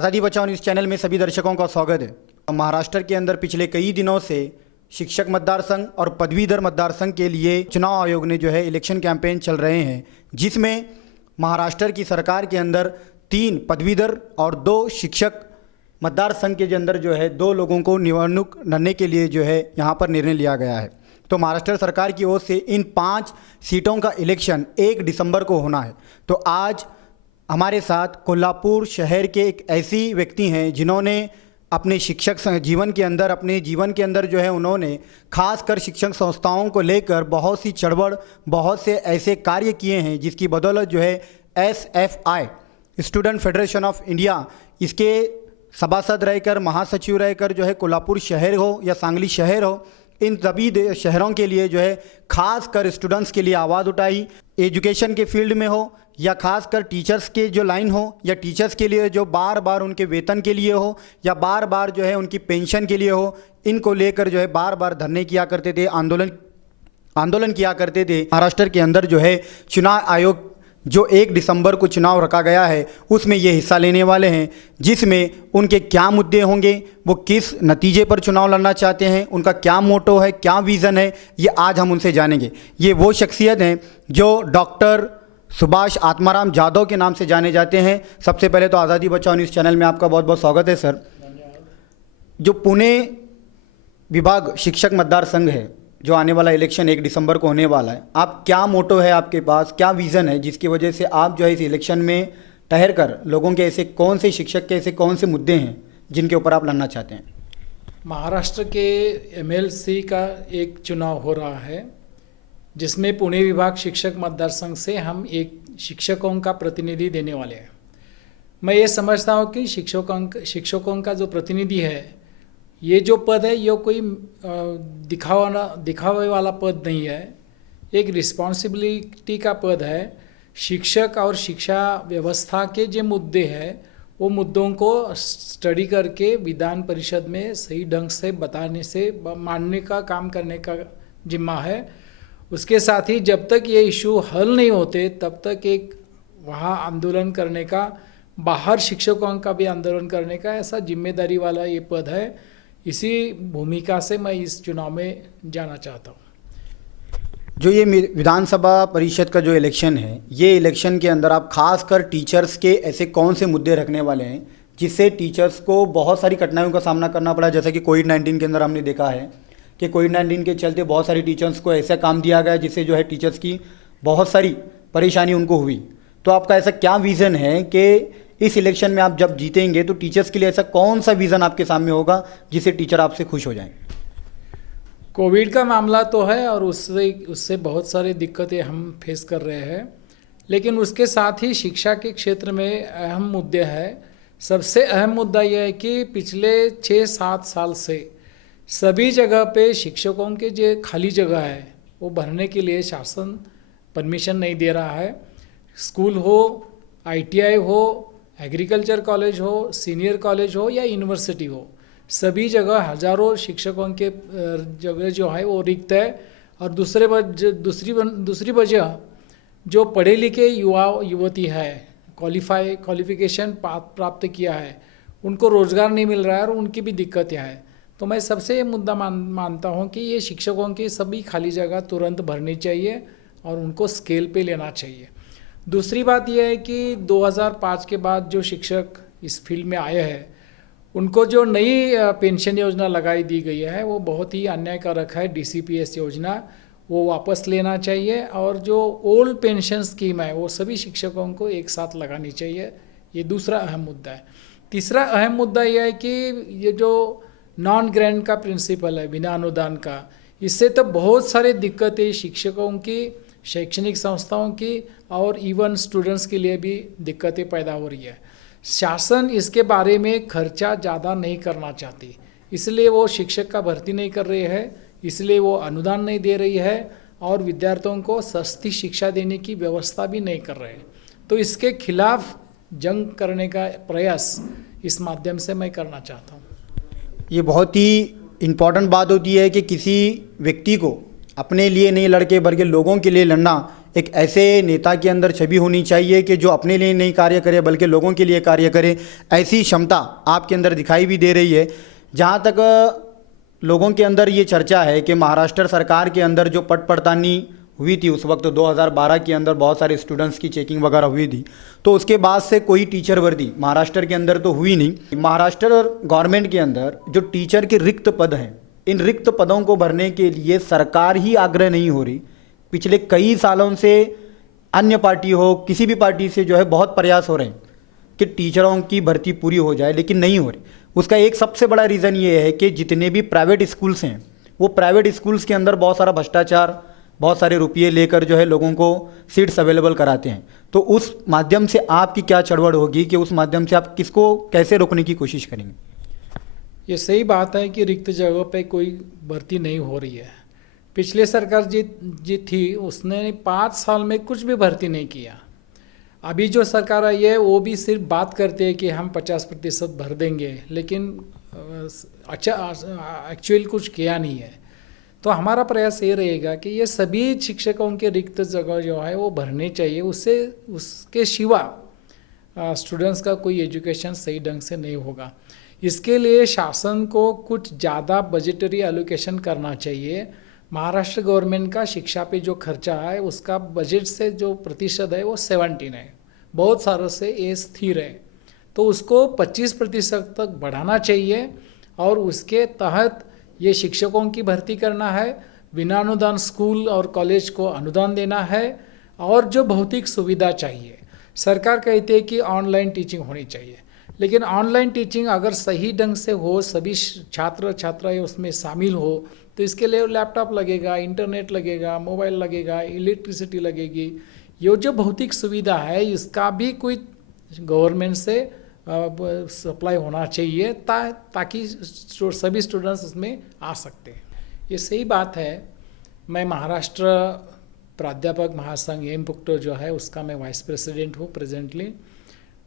आज़ादी बचाओ news channel में सभी दर्शकों का स्वागत है। महाराष्ट्र के अंदर पिछले कई दिनों से शिक्षक मतदार संघ और पदवीधर मतदार संघ के लिए चुनाव आयोग ने जो है इलेक्शन कैंपेन चल रहे हैं, जिसमें महाराष्ट्र की सरकार के अंदर 3 पदवीधर और 2 शिक्षक मतदार संघ के अंदर जो है 2 लोगों को निवडणूक लड़ने के लिए जो है यहाँ पर निर्णय लिया गया है। तो महाराष्ट्र सरकार की ओर से इन 5 सीटों का इलेक्शन 1 दिसंबर को होना है। तो आज हमारे साथ कोल्हापुर शहर के एक ऐसी व्यक्ति हैं जिन्होंने अपने शिक्षक जीवन के अंदर जो है उन्होंने खासकर शिक्षण संस्थाओं को लेकर बहुत सी चढ़बड़, बहुत से ऐसे कार्य किए हैं जिसकी बदौलत जो है SFI student federation of India इसके सभासद रहकर, महासचिव रहकर जो है कोल्हापुर शहर हो या सांगली शहर हो, इन सभी शहरों के लिए जो है खास कर स्टूडेंट्स के लिए आवाज़ उठाई। एजुकेशन के फील्ड में हो या खास कर टीचर्स के जो लाइन हो या टीचर्स के लिए जो बार बार उनके वेतन के लिए हो या बार बार जो है उनकी पेंशन के लिए हो, इनको लेकर जो है बार बार धरने किया करते थे, आंदोलन किया करते थे। महाराष्ट्र के अंदर जो है चुनाव आयोग जो 1 दिसंबर को चुनाव रखा गया है उसमें ये हिस्सा लेने वाले हैं, जिसमें उनके क्या मुद्दे होंगे, वो किस नतीजे पर चुनाव लड़ना चाहते हैं, उनका क्या मोटो है, क्या विज़न है, ये आज हम उनसे जानेंगे। ये वो शख्सियत हैं जो डॉक्टर सुभाष आत्माराम जाधव के नाम से जाने जाते हैं। सबसे पहले तो आज़ादी बचाओ न्यूज़ चैनल में आपका बहुत बहुत स्वागत है सर। जो पुणे विभाग शिक्षक मतदार संघ है, जो आने वाला इलेक्शन 1 दिसंबर को होने वाला है, आप क्या मोटो है आपके पास, क्या विज़न है जिसकी वजह से आप जो है इस इलेक्शन में ठहर कर लोगों के ऐसे कौन से शिक्षक के ऐसे कौन से मुद्दे हैं जिनके ऊपर आप लड़ना चाहते हैं? महाराष्ट्र के MLC का एक चुनाव हो रहा है जिसमें पुणे विभाग शिक्षक मतदार संघ से हम एक शिक्षकों का प्रतिनिधि देने वाले हैं। मैं ये समझता हूँ कि शिक्षकों का जो प्रतिनिधि है, ये जो पद है ये कोई दिखावे वाला पद नहीं है, एक रिस्पॉन्सिबिलिटी का पद है। शिक्षक और शिक्षा व्यवस्था के जो मुद्दे हैं वो मुद्दों को स्टडी करके विधान परिषद में सही ढंग से बताने से मानने का काम करने का जिम्मा है। उसके साथ ही जब तक ये इशू हल नहीं होते तब तक एक वहाँ आंदोलन करने का, बाहर शिक्षकों का भी आंदोलन करने का ऐसा जिम्मेदारी वाला ये पद है। इसी भूमिका से मैं इस चुनाव में जाना चाहता हूँ। जो ये विधानसभा परिषद का जो इलेक्शन है, ये इलेक्शन के अंदर आप खास कर टीचर्स के ऐसे कौन से मुद्दे रखने वाले हैं जिससे टीचर्स को बहुत सारी कठिनाइयों का सामना करना पड़ा? जैसे कि कोविड-19 के अंदर हमने देखा है कि कोविड-19 के चलते बहुत सारी टीचर्स को ऐसा काम दिया गया जिससे जो है टीचर्स की बहुत सारी परेशानी उनको हुई। तो आपका ऐसा क्या विज़न है कि इस इलेक्शन में आप जब जीतेंगे तो टीचर्स के लिए ऐसा कौन सा विज़न आपके सामने होगा जिससे टीचर आपसे खुश हो जाएं? कोविड का मामला तो है और उससे बहुत सारी दिक्कतें हम फेस कर रहे हैं, लेकिन उसके साथ ही शिक्षा के क्षेत्र में अहम मुद्दे हैं। सबसे अहम मुद्दा यह है कि पिछले 6-7 साल से सभी जगह पे शिक्षकों के जो खाली जगह है वो भरने के लिए शासन परमिशन नहीं दे रहा है। स्कूल हो, ITI हो, एग्रीकल्चर कॉलेज हो, सीनियर कॉलेज हो या यूनिवर्सिटी हो, सभी जगह हज़ारों शिक्षकों के जगह जो है वो रिक्त है। और दूसरी वजह जो पढ़े लिखे युवा युवती है, क्वालिफिकेशन प्राप्त किया है, उनको रोज़गार नहीं मिल रहा है और उनकी भी दिक्कतें हैं। तो मैं सबसे ये मुद्दा मानता हूँ कि ये शिक्षकों की सभी खाली जगह तुरंत भरनी चाहिए और उनको स्केल पे लेना चाहिए। दूसरी बात यह है कि 2005 के बाद जो शिक्षक इस फील्ड में आए हैं उनको जो नई पेंशन योजना लगाई दी गई है वो बहुत ही अन्यायकारक है। DCPS योजना वो वापस लेना चाहिए और जो ओल्ड पेंशन स्कीम है वो सभी शिक्षकों को एक साथ लगानी चाहिए। ये दूसरा अहम मुद्दा है। तीसरा अहम मुद्दा यह है कि ये जो नॉन ग्रांट का प्रिंसिपल है, बिना अनुदान का, इससे तो बहुत सारी दिक्कतें शिक्षकों की, शैक्षणिक संस्थाओं की और इवन स्टूडेंट्स के लिए भी दिक्कतें पैदा हो रही है। शासन इसके बारे में खर्चा ज़्यादा नहीं करना चाहती, इसलिए वो शिक्षक का भर्ती नहीं कर रही है, इसलिए वो अनुदान नहीं दे रही है और विद्यार्थियों को सस्ती शिक्षा देने की व्यवस्था भी नहीं कर रहे हैं। तो इसके खिलाफ जंग करने का प्रयास इस माध्यम से मैं करना चाहता हूँ। ये बहुत ही इम्पॉर्टेंट बात होती है कि किसी व्यक्ति को अपने लिए नहीं लड़के बल्कि लोगों के लिए लड़ना एक ऐसे नेता के अंदर छवि होनी चाहिए कि जो अपने लिए नहीं कार्य करे बल्कि लोगों के लिए कार्य करे। ऐसी क्षमता आपके अंदर दिखाई भी दे रही है। जहाँ तक लोगों के अंदर ये चर्चा है कि महाराष्ट्र सरकार के अंदर जो पट पड़तानी हुई थी उस वक्त 2012 के अंदर बहुत सारे स्टूडेंट्स की चेकिंग वगैरह हुई थी, तो उसके बाद से कोई टीचर वर्दी महाराष्ट्र के अंदर तो हुई नहीं। महाराष्ट्र गवर्नमेंट के अंदर जो टीचर के रिक्त पद हैं, इन रिक्त पदों को भरने के लिए सरकार ही आग्रह नहीं हो रही। पिछले कई सालों से अन्य पार्टी हो, किसी भी पार्टी से जो है बहुत प्रयास हो रहे हैं कि टीचरों की भर्ती पूरी हो जाए, लेकिन नहीं हो रही। उसका एक सबसे बड़ा रीज़न ये है कि जितने भी प्राइवेट स्कूल्स हैं, वो प्राइवेट स्कूल्स के अंदर बहुत सारा भ्रष्टाचार, बहुत सारे रुपये लेकर जो है लोगों को सीट्स अवेलेबल कराते हैं। तो उस माध्यम से आपकी क्या चढ़वड़ होगी कि उस माध्यम से आप किसको कैसे रोकने की कोशिश करेंगे? ये सही बात है कि रिक्त जगहों पे कोई भर्ती नहीं हो रही है। पिछले सरकार जी थी, उसने 5 साल में कुछ भी भर्ती नहीं किया। अभी जो सरकार आई है वो भी सिर्फ बात करते हैं कि हम 50% भर देंगे, लेकिन अच्छा एक्चुअल कुछ किया नहीं है। तो हमारा प्रयास ये रहेगा कि ये सभी शिक्षकों के रिक्त जगह जो है वो भरने चाहिए। उससे उसके सिवा स्टूडेंट्स का कोई एजुकेशन सही ढंग से नहीं होगा। इसके लिए शासन को कुछ ज़्यादा बजटरी एलोकेशन करना चाहिए। महाराष्ट्र गवर्नमेंट का शिक्षा पे जो खर्चा है उसका बजट से जो प्रतिशत है वो 17 है, बहुत सारों से ये स्थिर है। तो उसको 25% तक बढ़ाना चाहिए और उसके तहत ये शिक्षकों की भर्ती करना है। बिना अनुदान स्कूल और कॉलेज को अनुदान देना है और जो भौतिक सुविधा चाहिए। सरकार कहती है कि ऑनलाइन टीचिंग होनी चाहिए, लेकिन ऑनलाइन टीचिंग अगर सही ढंग से हो, सभी छात्र छात्राएं उसमें शामिल हो, तो इसके लिए लैपटॉप लगेगा, इंटरनेट लगेगा, मोबाइल लगेगा, इलेक्ट्रिसिटी लगेगी। ये जो भौतिक सुविधा है इसका भी कोई गवर्नमेंट से सप्लाई होना चाहिए ताकि सभी स्टूडेंट्स उसमें आ सकते हैं। ये सही बात है। मैं महाराष्ट्र प्राध्यापक महासंघ एमपुक्टो जो है उसका मैं वाइस प्रेसिडेंट हूँ प्रेजेंटली।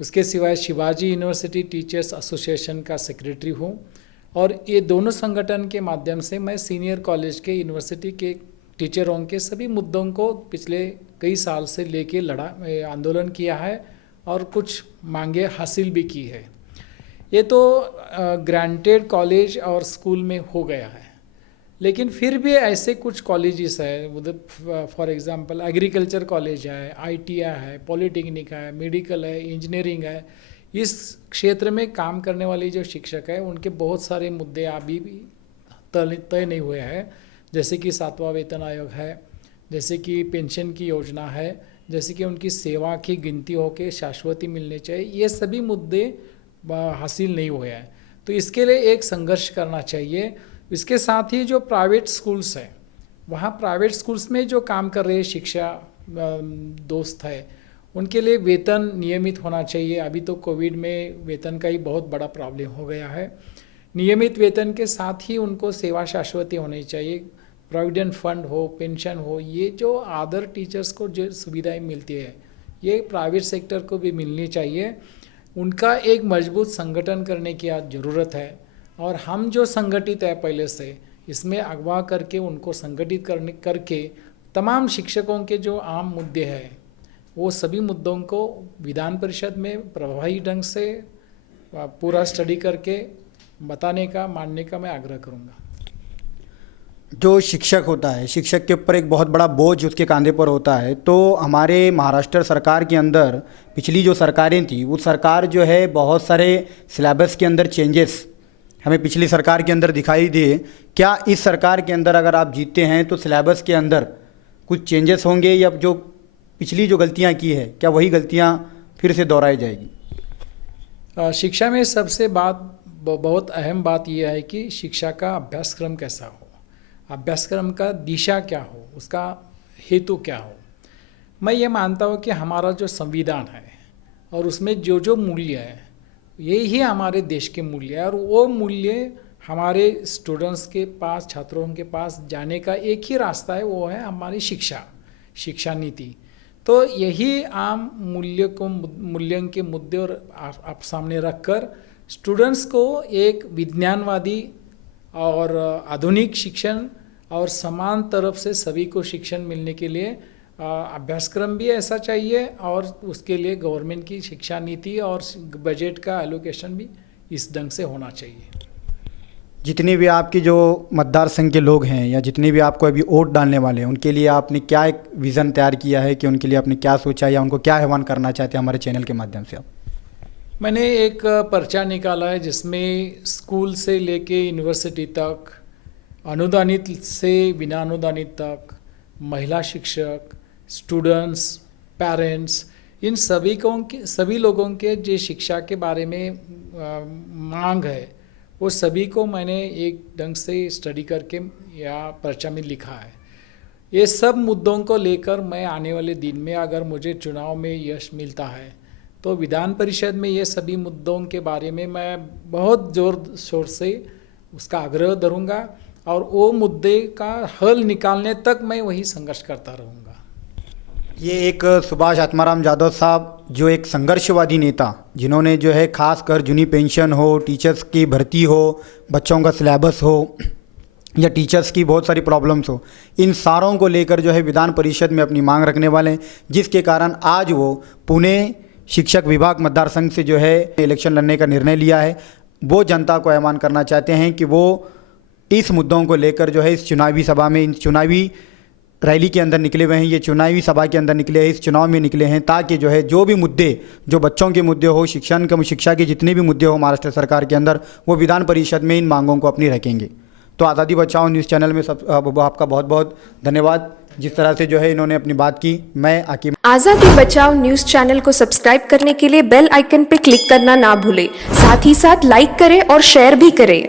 उसके सिवाय शिवाजी यूनिवर्सिटी टीचर्स एसोसिएशन का सेक्रेटरी हूँ और ये दोनों संगठन के माध्यम से मैं सीनियर कॉलेज के यूनिवर्सिटी के टीचरों के सभी मुद्दों को पिछले कई साल से लेके आंदोलन किया है और कुछ मांगे हासिल भी की है। ये तो ग्रांटेड कॉलेज और स्कूल में हो गया है, लेकिन फिर भी ऐसे कुछ कॉलेजेस है, उधर फॉर एग्जांपल एग्रीकल्चर कॉलेज है, ITI है, पॉलिटेक्निक है, मेडिकल है, इंजीनियरिंग है। इस क्षेत्र में काम करने वाले जो शिक्षक हैं उनके बहुत सारे मुद्दे अभी भी तय नहीं हुए हैं, जैसे कि 7वां वेतन आयोग है, जैसे कि पेंशन की योजना है, जैसे कि उनकी सेवा की गिनती होकर शाश्वती मिलनी चाहिए। ये सभी मुद्दे हासिल नहीं हुए हैं, तो इसके लिए एक संघर्ष करना चाहिए। इसके साथ ही जो प्राइवेट स्कूल्स हैं, वहाँ प्राइवेट स्कूल्स में जो काम कर रहे शिक्षा दोस्त है उनके लिए वेतन नियमित होना चाहिए। अभी तो कोविड में वेतन का ही बहुत बड़ा प्रॉब्लम हो गया है। नियमित वेतन के साथ ही उनको सेवा शाश्वती होनी चाहिए। प्रोविडेंट फंड हो, पेंशन हो, ये जो अदर टीचर्स को जो सुविधाएं मिलती है ये प्राइवेट सेक्टर को भी मिलनी चाहिए। उनका एक मजबूत संगठन करने की आज ज़रूरत है और हम जो संगठित है पहले से, इसमें अगवा करके उनको संगठित करके तमाम शिक्षकों के जो आम मुद्दे हैं वो सभी मुद्दों को विधान परिषद में प्रभावी ढंग से पूरा स्टडी करके बताने का, मानने का मैं आग्रह करूँगा। जो शिक्षक होता है, शिक्षक के ऊपर एक बहुत बड़ा बोझ उसके कंधे पर होता है। तो हमारे महाराष्ट्र सरकार के अंदर पिछली जो सरकारें थी, वो सरकार जो है बहुत सारे सिलेबस के अंदर चेंजेस हमें पिछली सरकार के अंदर दिखाई दिए। क्या इस सरकार के अंदर अगर आप जीतते हैं तो सिलेबस के अंदर कुछ चेंजेस होंगे या जो पिछली जो गलतियाँ की है क्या वही गलतियाँ फिर से दोहराई जाएगी? शिक्षा में सबसे बहुत अहम बात यह है कि शिक्षा का अभ्यासक्रम कैसा हो, अभ्यासक्रम का दिशा क्या हो, उसका हेतु क्या हो। मैं ये मानता हूँ कि हमारा जो संविधान है और उसमें जो जो मूल्य है यही हमारे देश के मूल्य है और वो मूल्य हमारे स्टूडेंट्स के पास, छात्रों के पास जाने का एक ही रास्ता है, वो है हमारी शिक्षा नीति। तो यही आम मूल्यों के मुद्दे और आप सामने रखकर स्टूडेंट्स को एक विज्ञानवादी और आधुनिक शिक्षण और समान तरफ से सभी को शिक्षण मिलने के लिए अभ्यासक्रम भी ऐसा चाहिए और उसके लिए गवर्नमेंट की शिक्षा नीति और बजट का एलोकेशन भी इस ढंग से होना चाहिए। जितने भी आपके जो मतदार संघ के लोग हैं या जितने भी आपको अभी वोट डालने वाले हैं, उनके लिए आपने क्या एक विज़न तैयार किया है कि उनके लिए आपने क्या सोचा या उनको क्या आह्वान करना चाहते हैं हमारे चैनल के माध्यम से आप? मैंने एक पर्चा निकाला है जिसमें स्कूल से लेके यूनिवर्सिटी तक, अनुदानित से बिना अनुदानित तक, महिला शिक्षक, स्टूडेंट्स, पेरेंट्स, इन सभी लोगों के जो शिक्षा के बारे में मांग है वो सभी को मैंने एक ढंग से स्टडी करके या पर्चा में लिखा है। ये सब मुद्दों को लेकर मैं आने वाले दिन में अगर मुझे चुनाव में यश मिलता है तो विधान परिषद में ये सभी मुद्दों के बारे में मैं बहुत ज़ोर शोर से उसका आग्रह करूँगा और वो मुद्दे का हल निकालने तक मैं वही संघर्ष करता रहूँगा। ये एक सुभाष आत्माराम जाधव साहब जो एक संघर्षवादी नेता, जिन्होंने जो है खास कर जूनी पेंशन हो, टीचर्स की भर्ती हो, बच्चों का सिलेबस हो या टीचर्स की बहुत सारी प्रॉब्लम्स हो, इन सारों को लेकर जो है विधान परिषद में अपनी मांग रखने वाले हैं, जिसके कारण आज वो पुणे शिक्षक विभाग मतदार संघ से जो है इलेक्शन लड़ने का निर्णय लिया है। वो जनता को आह्वान करना चाहते हैं कि वो इस मुद्दों को लेकर जो है इस चुनावी सभा में, इन चुनावी रैली के अंदर निकले हुए हैं, ये चुनावी सभा के अंदर निकले हैं, इस चुनाव में निकले हैं, ताकि जो है जो भी मुद्दे, जो बच्चों के मुद्दे हो, शिक्षा के जितने भी मुद्दे हो महाराष्ट्र सरकार के अंदर, वो विधान परिषद में इन मांगों को अपनी रखेंगे। तो आज़ादी बचाओ न्यूज़ चैनल में आपका बहुत बहुत धन्यवाद, जिस तरह से जो है इन्होंने अपनी बात की। मैं आकिब। आज़ादी बचाओ न्यूज़ चैनल को सब्सक्राइब करने के लिए बेल आइकन पर क्लिक करना ना भूलें। साथ ही साथ लाइक करें और शेयर भी करें।